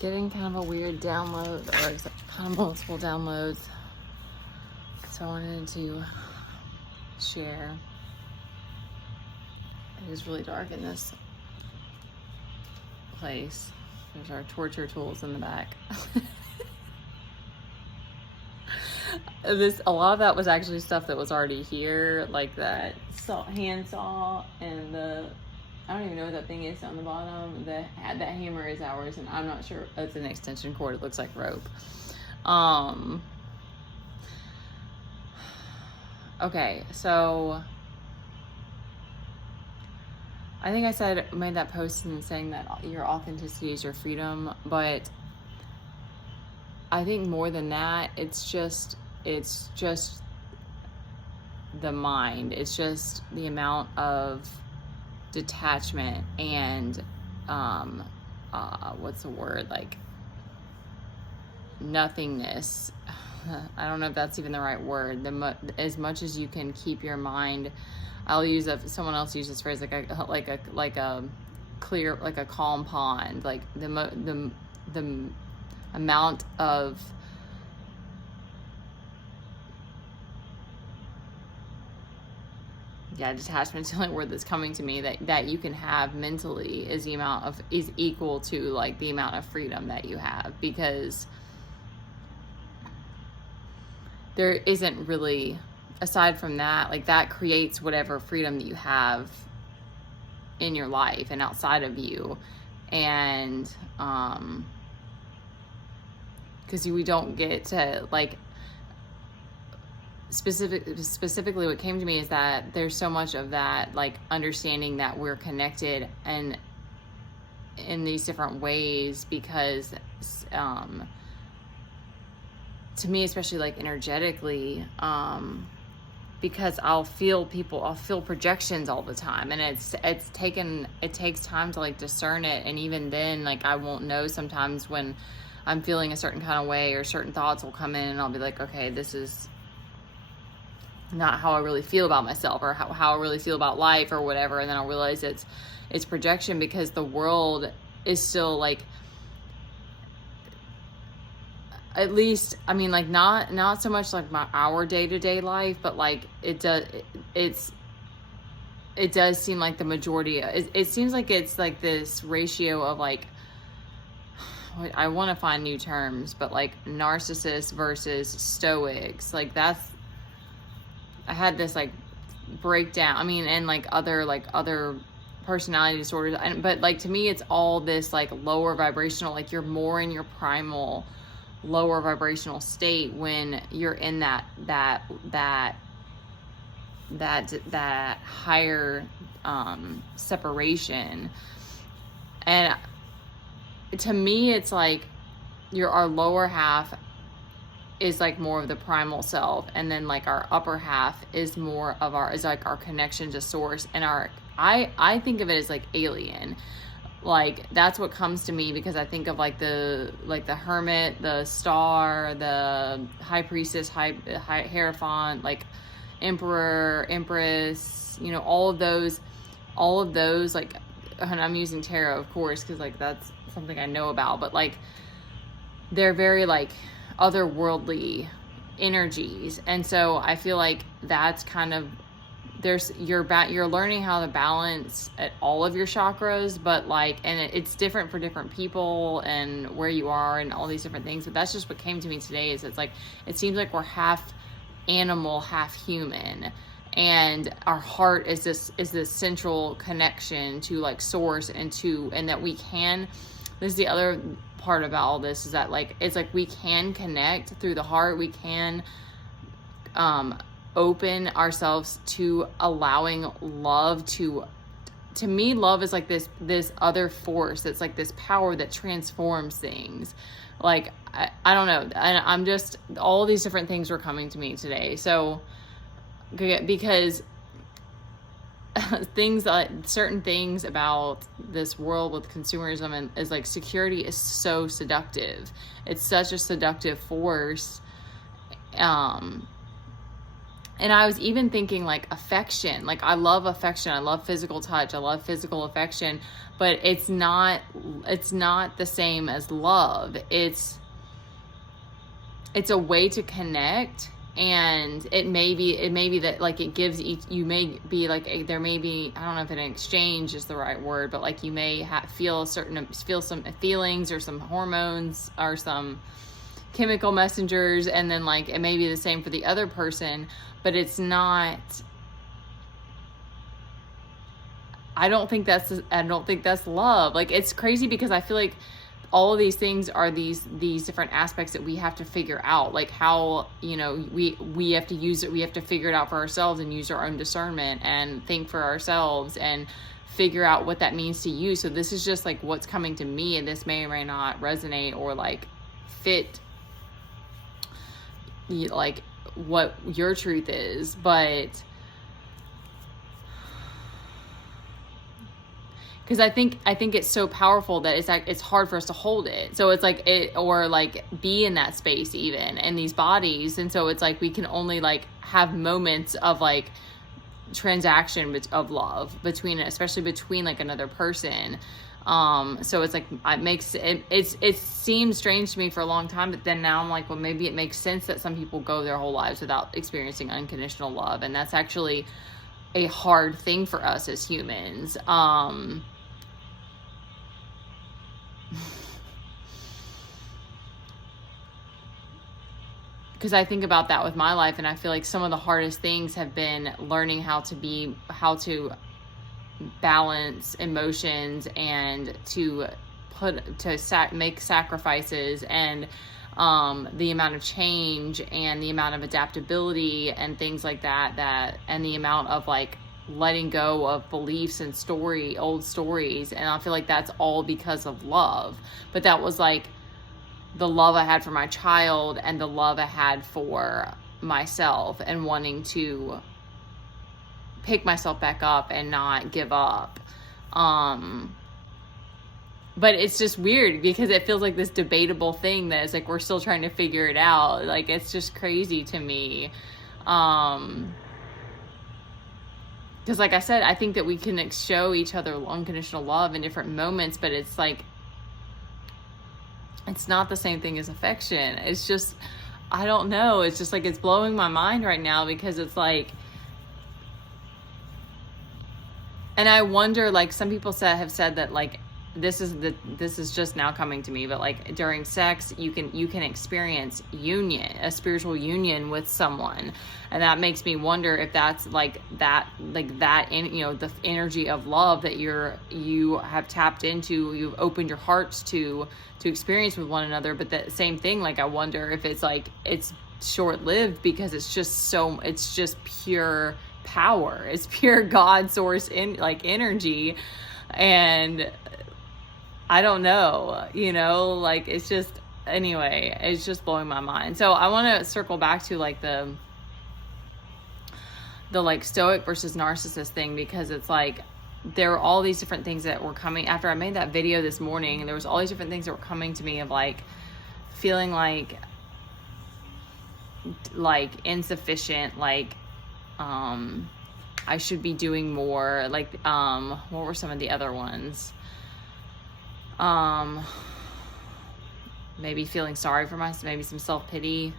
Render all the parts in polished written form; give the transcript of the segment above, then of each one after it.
getting kind of a weird download, or kind of multiple downloads. So I wanted to share. It was really dark in this place. There's our torture tools in the back. A lot of that was actually stuff that was already here, like that handsaw and I don't even know what that thing is on the bottom. That hammer is ours, and I'm not sure. It's an extension cord. It looks like rope. Okay, so I think I made that post and saying that your authenticity is your freedom, but I think more than that, it's just the mind. It's just the amount of detachment and what's the word, like nothingness. I don't know if that's even the right word. As much as you can keep your mind, someone else used this phrase, like a clear, like a calm pond, like the amount of detachment is the only word that's coming to me, that you can have mentally is equal to like the amount of freedom that you have, because there isn't really, aside from that, like that creates whatever freedom that you have in your life and outside of you. And because we don't get to, like, specifically what came to me is that there's so much of that, like understanding that we're connected and in these different ways, because to me, especially like energetically, because I'll feel projections all the time, and it takes time to like discern it. And even then, like, I won't know sometimes when I'm feeling a certain kind of way, or certain thoughts will come in and I'll be like, okay, this is not how I really feel about myself, or how I really feel about life, or whatever. And then I'll realize it's projection, because the world is still like, at least, I mean, like not so much like our day-to-day life, but like it does seem like the majority, it seems like it's like this ratio of like, I want to find new terms, but like narcissists versus stoics. Like I had this like breakdown, I mean, and like other personality disorders, but like to me it's all this like lower vibrational, like you're more in your primal lower vibrational state when you're in that higher separation. And to me it's like our lower half is like more of the primal self, and then like our upper half is more of our connection to source, and I think of it as like alien. Like that's what comes to me, because I think of like the hermit, the star, the high priestess, high hierophant, like emperor, empress, you know, all of those like, and I'm using tarot of course because like that's something I know about, but like they're very like otherworldly energies. And so I feel like that's kind of, you're learning how to balance at all of your chakras, but like, and it's different for different people and where you are and all these different things. But that's just what came to me today, is it's like, it seems like we're half animal, half human, and our heart is this central connection to like source, and that we can, this is the other part about all this, is that like, it's like we can connect through the heart. We can open ourselves to allowing love to me, love is like this other force that's like this power that transforms things. Like I don't know, and I'm just, all these different things were coming to me today. So because certain things about this world with consumerism and is like, security is so seductive. It's such a seductive force. And I was even thinking like affection. Like I love affection. I love physical touch. I love physical affection, but it's not the same as love. It's a way to connect, and it may be that like it gives each, you may be like there may be, I don't know if an exchange is the right word, but like you may feel some feelings or some hormones or some chemical messengers, and then like it may be the same for the other person, but it's not, I don't think that's love. Like it's crazy because I feel like all of these things are these different aspects that we have to figure out, like how, you know, we have to use it, we have to figure it out for ourselves and use our own discernment and think for ourselves and figure out what that means to you. So this is just like what's coming to me, and this may or may not resonate or like fit like what your truth is, but because I think it's so powerful that it's hard for us to hold it. So it's like or like be in that space even in these bodies, and so it's like we can only like have moments of like transaction of love especially between like another person. So it's like it seems strange to me for a long time, but then now I'm like, well, maybe it makes sense that some people go their whole lives without experiencing unconditional love, and that's actually a hard thing for us as humans. Because I think about that with my life, and I feel like some of the hardest things have been learning how to balance emotions and to make sacrifices, and the amount of change and the amount of adaptability and things like that and the amount of like letting go of beliefs and old stories. And I feel like that's all because of love. But that was like the love I had for my child and the love I had for myself, and wanting to pick myself back up and not give up. But it's just weird because it feels like this debatable thing that is like we're still trying to figure it out. Like it's just crazy to me. Because like I said, I think that we can show each other unconditional love in different moments, but it's like it's not the same thing as affection. It's just, I don't know. It's just like, it's blowing my mind right now because it's like, and I wonder, like some people have said that like, this is just now coming to me, but like during sex, you can experience a spiritual union with someone. And that makes me wonder if that's the energy of love that you have tapped into, you've opened your hearts to experience with one another. But that same thing, like I wonder if it's like, it's short-lived because it's just pure power. It's pure God source energy. And I don't know, like it's just, anyway, it's just blowing my mind. So I want to circle back to like the like Stoic versus narcissist thing, because it's like there were all these different things that were coming after I made that video this morning, and there was all these different things that were coming to me of like feeling like insufficient, like I should be doing more, like what were some of the other ones? Maybe feeling sorry for myself, maybe some self-pity.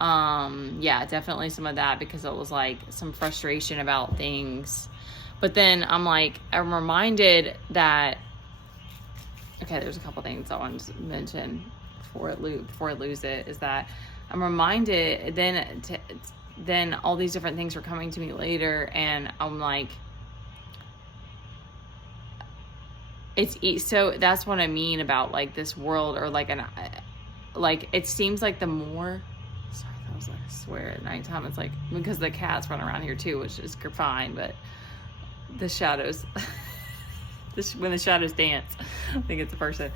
Yeah, definitely some of that, because it was like some frustration about things. But then I'm reminded that, okay, there's a couple things I wanted to mention before I lose it, is that I'm reminded then all these different things were coming to me later, and I'm like, so that's what I mean about like this world, or like it seems like the more, sorry, that was like, I swear at nighttime, it's like, because the cats run around here too, which is fine, but the shadows, when the shadows dance, I think it's a person,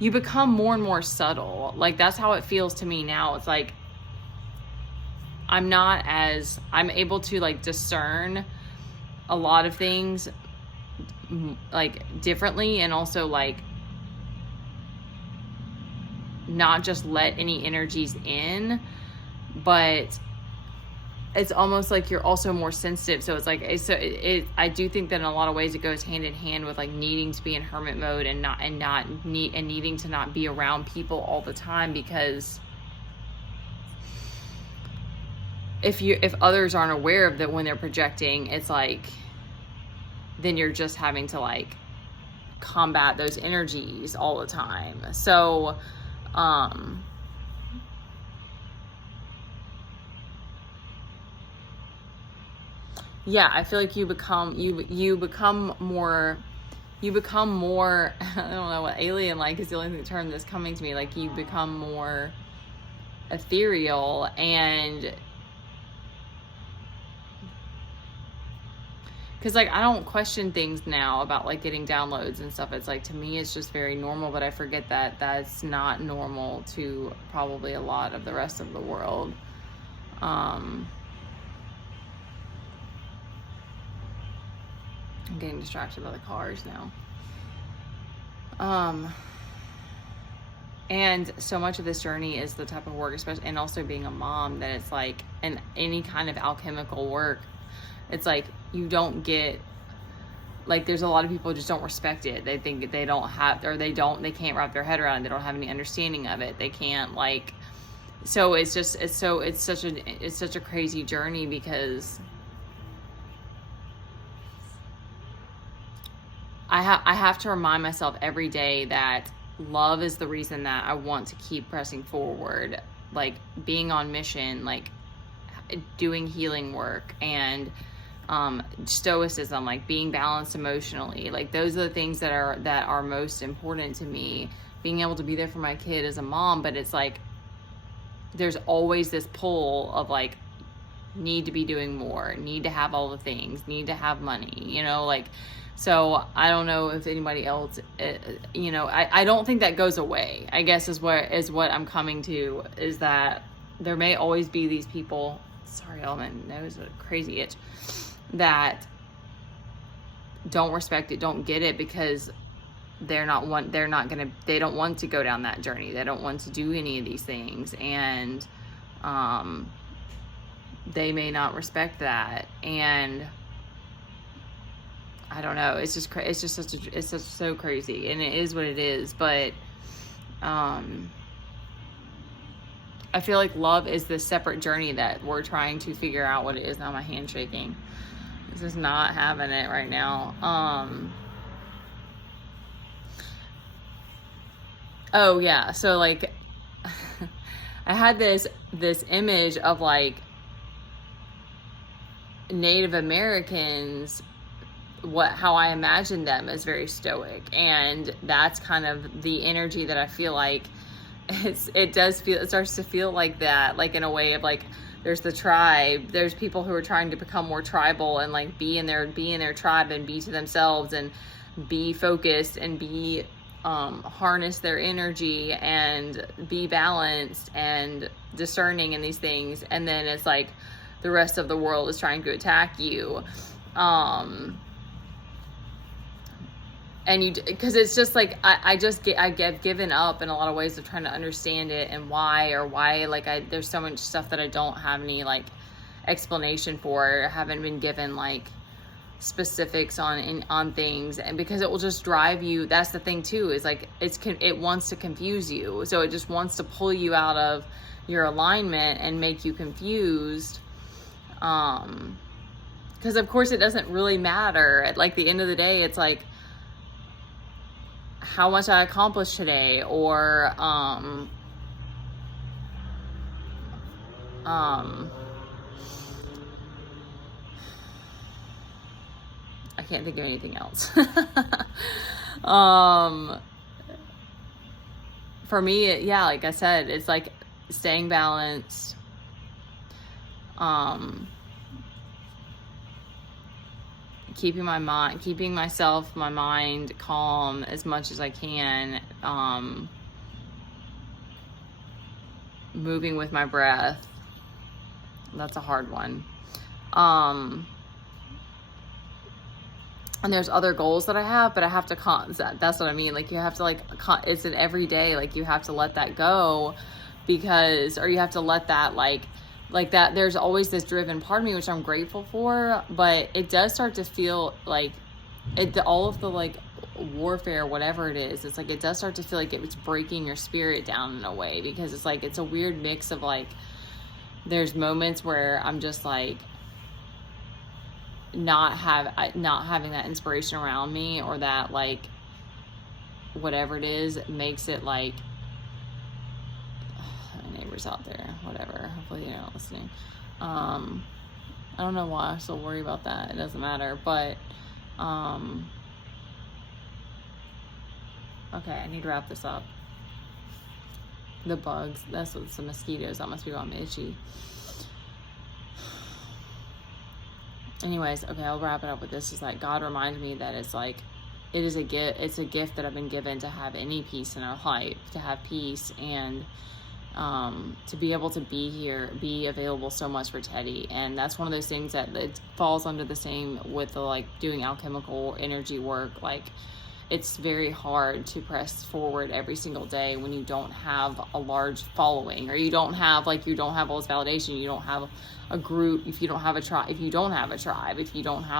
you become more and more subtle. Like that's how it feels to me now. It's like I'm able to like discern a lot of things like differently, and also like not just let any energies in, but it's almost like you're also more sensitive. So it's like, I do think that in a lot of ways it goes hand in hand with like needing to be in hermit mode and needing to not be around people all the time, because if others aren't aware of that when they're projecting, it's like, then you're just having to like combat those energies all the time. So, yeah, I feel like you become more, I don't know what alien like is the only term that's coming to me. Like you become more ethereal, and because like I don't question things now about like getting downloads and stuff. It's like, to me it's just very normal, but I forget that that's not normal to probably a lot of the rest of the world. I'm getting distracted by the cars now. And so much of this journey is the type of work, especially, and also being a mom, that it's like, in any kind of alchemical work, it's like you don't get, like, there's a lot of people who just don't respect it. They think they don't have, or they can't wrap their head around it. They don't have any understanding of it. They can't, like, so it's such a crazy journey, because I have to remind myself every day that love is the reason that I want to keep pressing forward, like being on mission, like doing healing work, and stoicism, like being balanced emotionally. Like those are the things that are most important to me. Being able to be there for my kid as a mom, but it's like there's always this pull of like, need to be doing more, need to have all the things, need to have money, you know, like. So I don't know if anybody else, you know, I don't think that goes away, I guess is what I'm coming to, is that there may always be these people, sorry, all my nose is a crazy itch, that don't respect it, don't get it, because they don't want to go down that journey. They don't want to do any of these things. And, they may not respect that. And I don't know. It's just so crazy, and it is what it is. But I feel like love is this separate journey that we're trying to figure out what it is. Now my hand's shaking. This is not having it right now. Oh yeah. So like, I had this image of like Native Americans, how I imagined them as very stoic, and that's kind of the energy that I feel like it starts to feel like that, like in a way of like, there's the tribe, there's people who are trying to become more tribal and like be in their tribe and be to themselves and be focused and be harness their energy and be balanced and discerning in these things. And then it's like the rest of the world is trying to attack you. And because it's just like, I get given up in a lot of ways of trying to understand it and why, like there's so much stuff that I don't have any like explanation for. I haven't been given like specifics on things, and because it will just drive you. That's the thing too, is like it wants to confuse you. So it just wants to pull you out of your alignment and make you confused. Because of course it doesn't really matter. At like the end of the day, it's like how much I accomplished today, or I can't think of anything else. For me, yeah, like I said, it's like staying balanced, keeping my mind calm as much as I can, moving with my breath. That's a hard one. And there's other goals that I have, but I have to that's what I mean. Like, you have to, like, it's an everyday, like, you have to let that go, because, or you have to let that, like that, there's always this driven part of me, which I'm grateful for, but it does start to feel like all of the, like, warfare, whatever it is, it's like, it does start to feel like it's breaking your spirit down in a way, because it's like, it's a weird mix of, like, there's moments where I'm just like, not having that inspiration around me, or that, like, whatever it is, makes it like, my neighbor's out there, whatever, hopefully you're not listening. I don't know why I still worry about that, it doesn't matter, but okay, I need to wrap this up. The bugs, that's what's the mosquitoes, that must be why I'm itchy. Anyways, okay, I'll wrap it up with this, is that God reminds me that it's like, it's a gift that I've been given to have any peace in our life, to have peace, and to be able to be here, be available so much for Teddy. And that's one of those things that it falls under the same with the, like, doing alchemical energy work. Like, it's very hard to press forward every single day when you don't have a large following, or you don't have all this validation, you don't have a group, if you don't have a tribe, if you don't have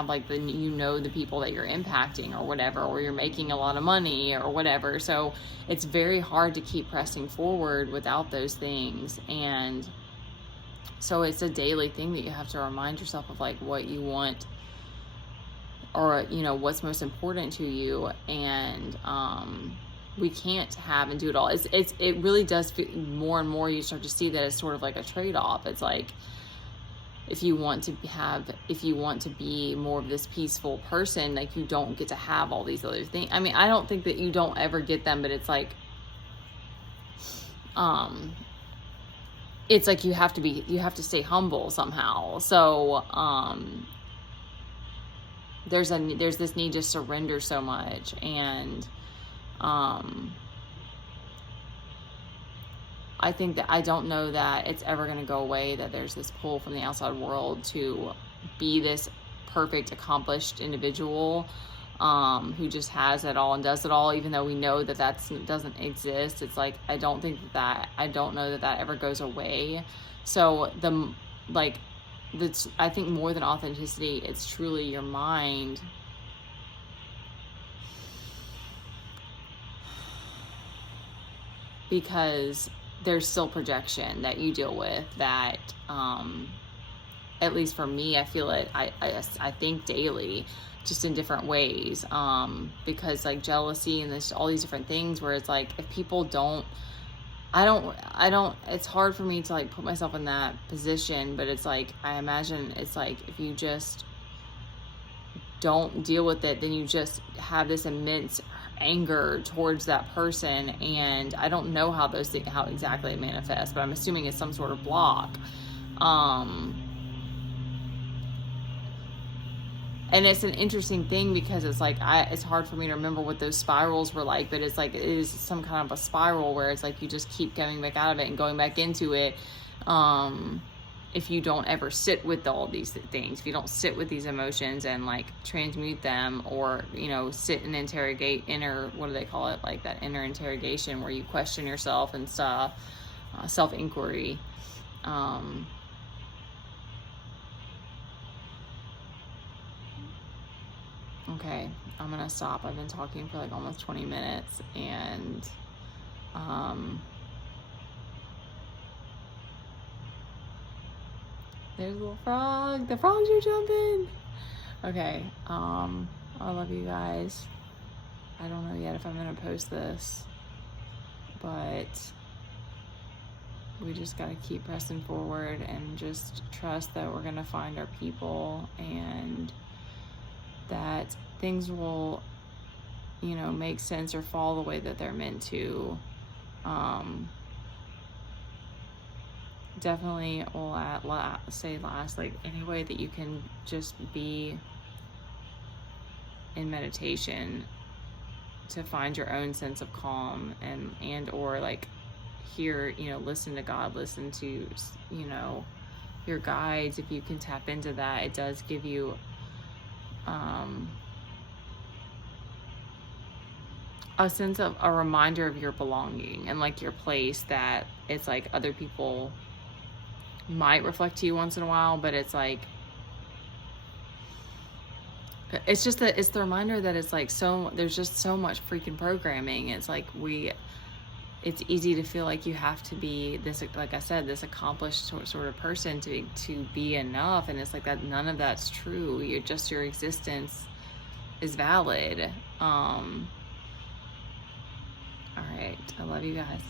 like the people that you're impacting, or whatever, or you're making a lot of money or whatever. So it's very hard to keep pressing forward without those things. And so it's a daily thing that you have to remind yourself of, like, what you want, or, you know, what's most important to you. And we can't have and do it all. It really does feel, more and more you start to see that it's sort of like a trade-off. It's like, if you want to be more of this peaceful person, like, you don't get to have all these other things. I mean, I don't think that you don't ever get them, but it's like, you have to stay humble somehow. So, there's this need to surrender so much. And, I think that, I don't know that it's ever going to go away, that there's this pull from the outside world to be this perfect, accomplished individual, who just has it all and does it all, even though we know that doesn't exist. It's like, I don't know that ever goes away. So I think more than authenticity, it's truly your mind because there's still projection that you deal with that, at least for me, I feel it, I think daily, just in different ways, because, like, jealousy and all these different things where it's like, if people don't, it's hard for me to, like, put myself in that position, but it's like, I imagine it's like, if you just don't deal with it, then you just have this immense anger towards that person. And I don't know how exactly it manifests, but I'm assuming it's some sort of block. And it's an interesting thing because it's like, it's hard for me to remember what those spirals were like, but it's like, it is some kind of a spiral where it's like, you just keep coming back out of it and going back into it. If you don't ever sit with all these things, if you don't sit with these emotions and, like, transmute them, or, you know, sit and what do they call it? Like that inner interrogation where you question yourself and stuff, self-inquiry. Okay, I'm gonna stop. I've been talking for like almost 20 minutes, and there's a little frog. The frogs are jumping. Okay, I love you guys. I don't know yet if I'm gonna post this, but we just gotta keep pressing forward and just trust that we're gonna find our people, and that things will, you know, make sense or fall the way that they're meant to. Definitely will say last, like, any way that you can just be in meditation to find your own sense of calm, and or like hear, you know, listen to God, listen to, you know, your guides. If you can tap into that, it does give you a sense of a reminder of your belonging and like your place, that it's like other people might reflect to you once in a while, but it's like, it's just that it's the reminder that it's like, so there's just so much freaking programming. It's like it's easy to feel like you have to be this, like I said, this accomplished sort of person to be enough, and it's like that none of that's true. Your existence is valid. All right, I love you guys.